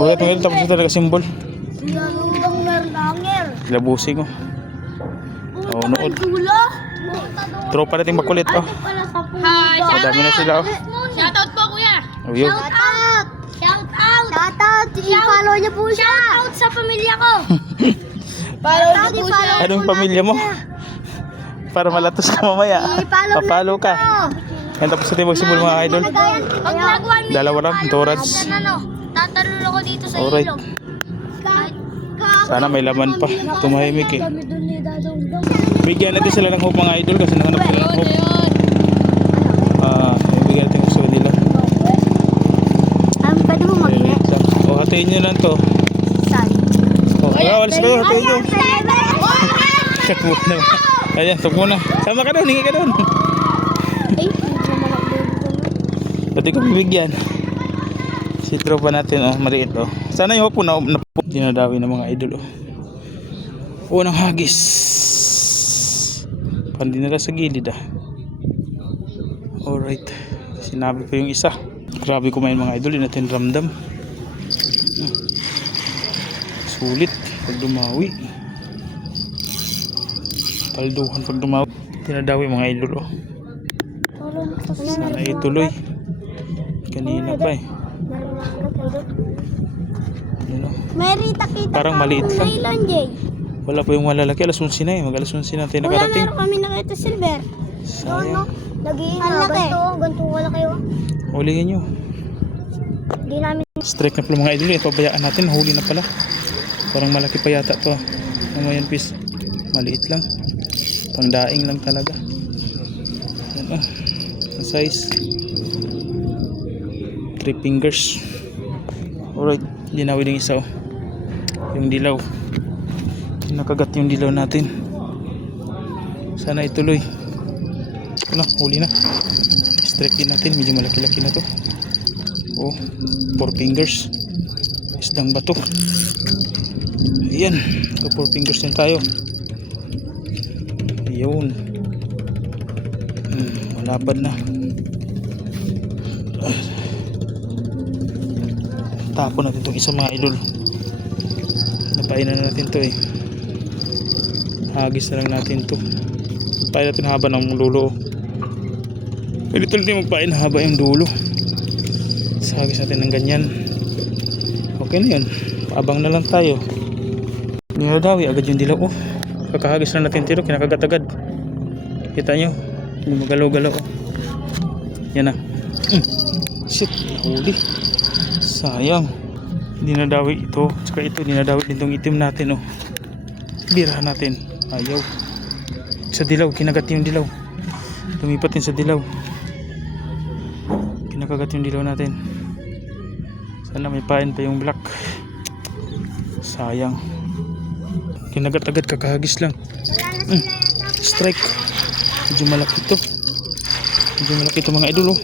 Ugat mo yun, tapos ito talaga simbol. Yung langer. Labusin ko. Oo, nood. Tropa natin makulit, oh. Hi, Madami na sila, oh. shoutout po kuya. Oh, yun. Shoutout. Shoutout. I-follow niyo po siya. Shoutout sa pamilya ko. Follow niyo po siya. Anong pamilya mo? Para malatos ka mamaya. Papalo ka. Yan, tapos natin magsimbol mga idol. Pag nagawa niyo, Dalawa lang, Torats. tatalon ako dito sa Alright. ilog. Sana may laman pa. Tumahimik eh. Bigyan natin sila ng hope mga idol kasi nanganap sila ng hope. Bigyan natin gusto nila. Pwede mo mag-net? O, hatiin nyo lang to. O, walis kayo, hatiin nyo. Check muna. Ayan, tok muna. Sama ka doon, hingi ka doon. Pati ko bibigyan. Si tropa natin, oh, maliit, oh. Sana yung hope na dinadawi ng mga idol, oh. Unang hagis. Pandi na sa gilid, ah. Alright. Sinabi pa yung isa. Grabe kumain mga idol, yun natin ramdam. Sulit pag dumawi. Palduhan pag dumawi. Tinadawi mga idol, oh. Sana ituloy. Kanina pa eh. Ano? Merita kita. Parang maliit lang. Nylon, Jay. Wala pa yung malalaki. Alas 11 na eh. Mag alas 11 na tayo nakarating. Meron kami nakita silver. Sayang. Ganito wala kayo. Ulihin nyo. Hindi namin. Strike na pala mga idol. Pabayaan natin. Huli na pala. Parang malaki pa yata to. Ano yan, pis? Maliit lang. Pangdaing lang talaga. Yan, oh. Ang size. 3 fingers. Alright. Dinawi din isa, oh. Yung dilaw. Nakagat yung dilaw natin. Sana ituloy. Ano, huli na. Strike din natin. Medyo malaki-laki na to. Oh, 4 fingers. Isdang bato. Ayan. 4 fingers na tayo. Ayun. Malapad na. Tapon natin itong isang mga idol. Napainan na natin to eh. Hagis na lang natin to. Pain natin haba ng lulo. Pwede tuloy natin magpain haba yung dulo. Hagis natin ng ganyan. Okay na yun. Abang na lang tayo. Niladawi agad yung dilaw, oh. Kakahagis na natin tiro. Kinakagat agad. Kita nyo. Yung magalaw-galaw, oh. Yan na. Shit. Huli. Sayang. Dinadawi ito. Saka ito dinadawi din itong itim natin, oh. Birahan natin. Ayaw. Sa dilaw. Kinagat yung dilaw. Lumipat din sa dilaw. Kinakagat yung dilaw natin. Sana may pain pa yung black. Sayang. Kinagat agad. Kakahagis lang. Strike. Medyo malaki ito. Medyo malaki ito mga idol, oh.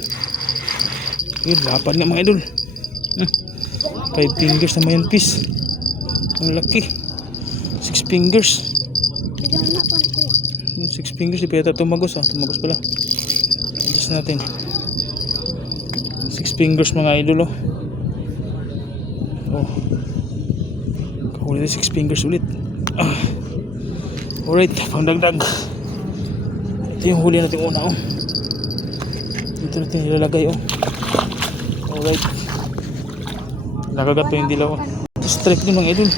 Yun, lapad nga mga idol. 5 fingers na mayan piece. Ang laki. 6 fingers. 6 fingers. Di pa yata tumagos, ah. Tumagos pala. Adjust natin. 6 fingers mga idol, oh. Oh. Kahuli na 6 fingers ulit. Alright, pangdagdag. Ito yung huli natin una, oh. Dito natin ilalagay, oh. Alright. Nakagat pa yung dilaw, oh. Strike din mga idol.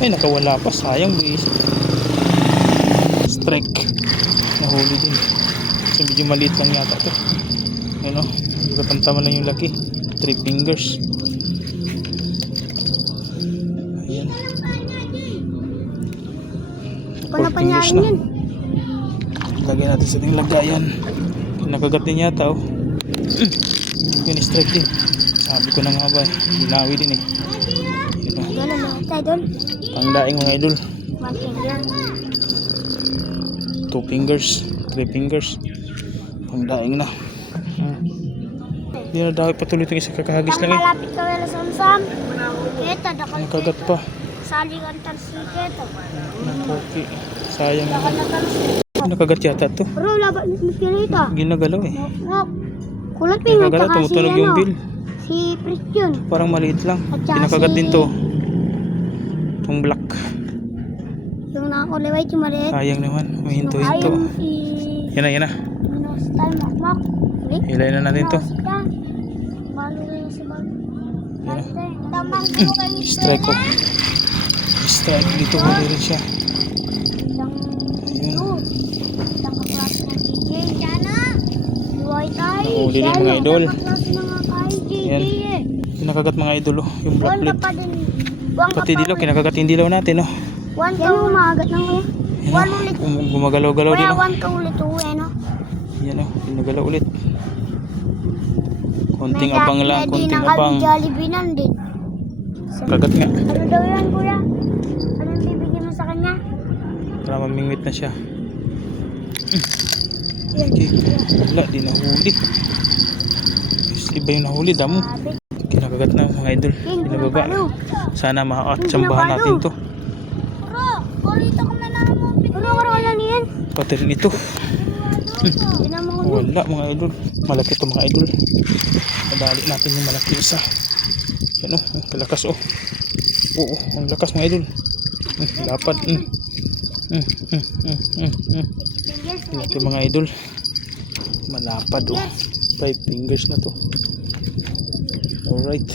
Ay, nakawala pa. Sayang, boys. Strike. Nahuli din. Kasi medyo maliit lang yata ito. Ayun, oh. Katamtaman lang yung laki. 3 fingers. Ayan. 4 fingers na. Lagyan natin sa ating lagayan. Nakagat din yata, oh. Yun, strike din. Sabi ko na nga ba, hinawi din eh. Yun, oh. Pangdaing mga idol. 2 fingers, 3 fingers. Pangdaing na. Hindi na daw patuloy itong isa kakahagis lang eh. Malapit ka wala samsam. Kita, dakal. Nakagat pa. Saligan talsiket. Okay. Sayang naman. Nakagat yata to. Bro, laban mo kita. Ginagalaw eh. Kulat pa yung Nakagat, tumutunog yung bill. Si Si Christian. Parang maliit lang. At saka Kinakagat si- din to. Itong black. Yung nakakulay white, yung maliit. Sayang naman. May hinto-hinto. Ayun si... Yan na, yan na. Nostal Makmak. Hilayin na natin to. Balo rin si Bal. Yan na. Tamang ko kayo. Strike ko. Strike. Dito huli rin siya. Isang Ayun. isang kaklase ng DJ. Sana. White eye. Nahuli rin mga idol. Isang kaklase ng kay DJ Yan. eh. Kinakagat mga idol oh. Yung black Buwan blade. ka pa din. Buwan ka Pati pa dilaw. din. Kinakagat yung dilaw natin oh. Buwan ka umagat ng kuya. Yan Buwan oh. ulit. Gumagalaw-galaw din Kuya, oh. buwan ka ulit uwi, no? Yan oh. Pinagalaw ulit. Konting May abang lang. Pwede Konting na kami abang. Jollibee nandun. Kagat nga. Ano daw yan, kuya? Anong bibigyan mo sa kanya? Para mamingwit na siya. Okay. Wala. Di nahuli. Iba yung nahuli. Damo. Sabi, Kinakagat na mga idol. King, Binababa. pinapalo. Sana makakatsambahan natin to. Bro, kurito ka na mo. Bro, wala niyan. Pati rin ito. Tinan mo ko. Wala mga idol. Malaki to mga idol. Madali natin yung malaki isa. Yan oh. Ang kalakas oh. Oo. Ang lakas mga idol. Dapat. Laki mga idol. Malapad oh. 5 fingers na to. Alright.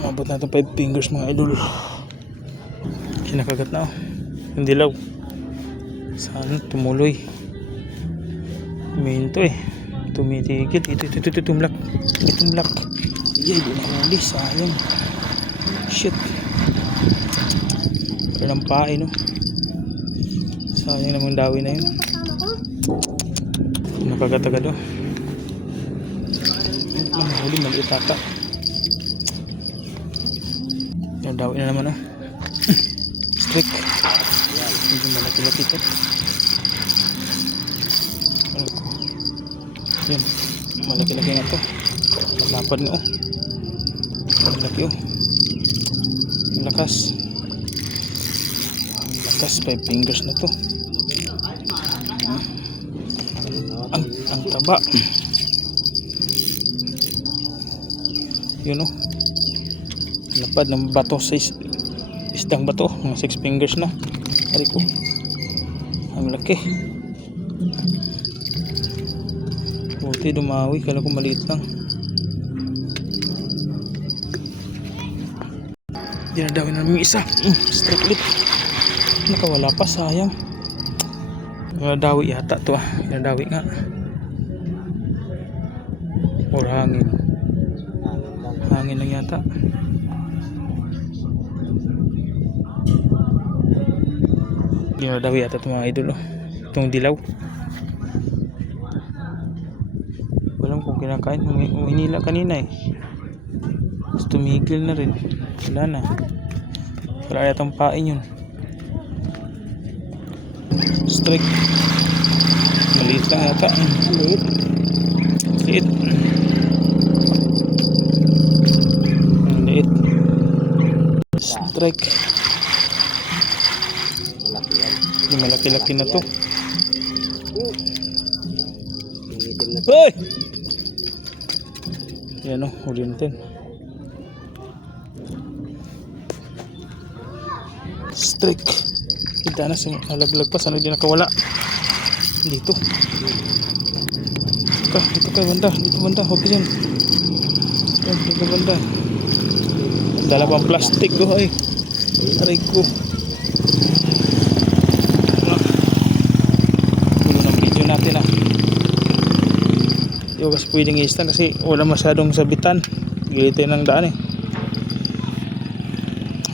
Umabot na itong 5 fingers mga idol. Kinakagat na oh. Yung dilaw. Saan tumuloy. Minto eh. Tumitigil. Itong black. Itong black. Ay, di na huli. Sayang. Shit. Walang pain no. Sayang namang dawi na yun. Nakagat-agad oh. Ang huli maliit ata. Yung dawi na naman oh. Strict. Medyo malaki-laki ito. Ano ko? Yan. Malaki-laki nga ito. Malapad na oh. Malaki oh. Ang lakas. Ang lakas. 5 fingers na to. Ang taba. Yun oh. Lapad ng bato sa isdang bato. Mga 6 fingers na. Ari ko. Ang laki. Buti dumawi. Kala ko maliit lang. Dinadawin na namin isa. Strike ulit. Nakawala pa. Sayang. Dinadawi yata to ah. Dinadawi nga. Or hangin. Hangin lang yata. Dinadawi yata ito mga idol oh. Itong dilaw. Walang kung kinakain. Uminila kanina eh. Tapos tumigil na rin. Wala na. Wala yatang pain yun. Strike. Maliit lang yata. Maliit. Maliit. Maliit. Strike. Yung malaki-laki na to. Hoy! Yan o, huli natin. Strike. Kita na, nalaglag pa. Sana hindi nakawala. Dito. Dito ka banda. Dito banda. Huwag dyan. Dito banda. Dala pang plastic ko. Ay. Aray ko. Gulo ng video natin ah. Hindi ko kasi pwedeng i-stand kasi wala masyadong sabitan. Gilitay ng daan eh.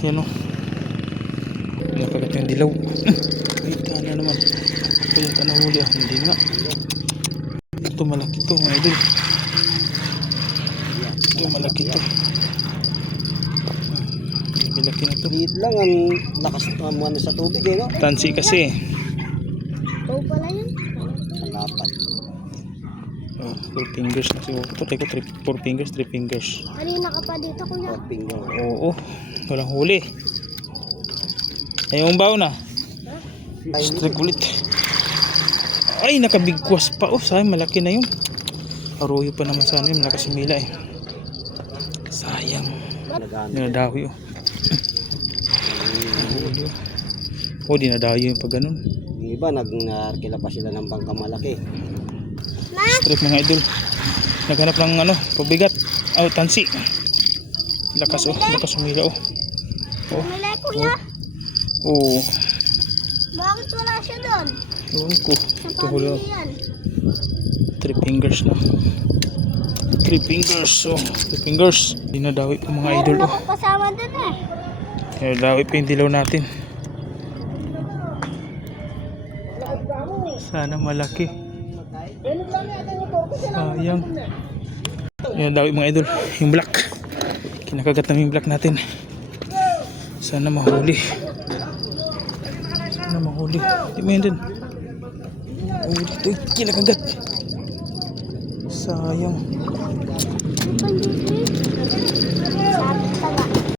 Yan o. Nakagat yung dilaw. Wait, na naman. Kaya ka nahuli ah. Hindi nga. Ito malaki to mga idol. Ito malaki to. Malaki na to. Liit lang ang lakas ano sa tubig eh, no? Tansi kasi. Ito pala yun. Kalapat. Oh, 4 fingers na siguro. Ito tayo ko 4 fingers, 3 fingers. Kanina ka pa dito, kuya. Finger. Oo. Walang huli. Ayong baw na. Strike ulit. Ay, nakabigwas pa. Oh, sayang malaki na yun. Arroyo pa naman sana yun. Malakas yung mila eh. Sayang. Nagamit. Dinadawi oh. Nahuli oh. Oh, dinadawi yung pag ganun. Yung iba, nag-arkila pa sila ng bangka malaki. Strip mga idol. Naghanap ng ano, pabigat. Oh, tansi. Lakas oh, lakas umila oh. Oh, Mali kuya. oh. Bakit wala siya doon? Ewan ko. Sa Ito huli oh. pamilya yan. 3 fingers na. 3 fingers oh. 3 fingers. Dinadawi pa mga idol Meron oh. ako kasama doon eh. Dinadawi pa yung dilaw natin. Sana malaki. Sayang. Yan daw mga idol, yung black. Kinakagat namin yung black natin. Sana mahuli. Sana mahuli. Di mo yan din. Oh, dito yung kinakagat. Sayang.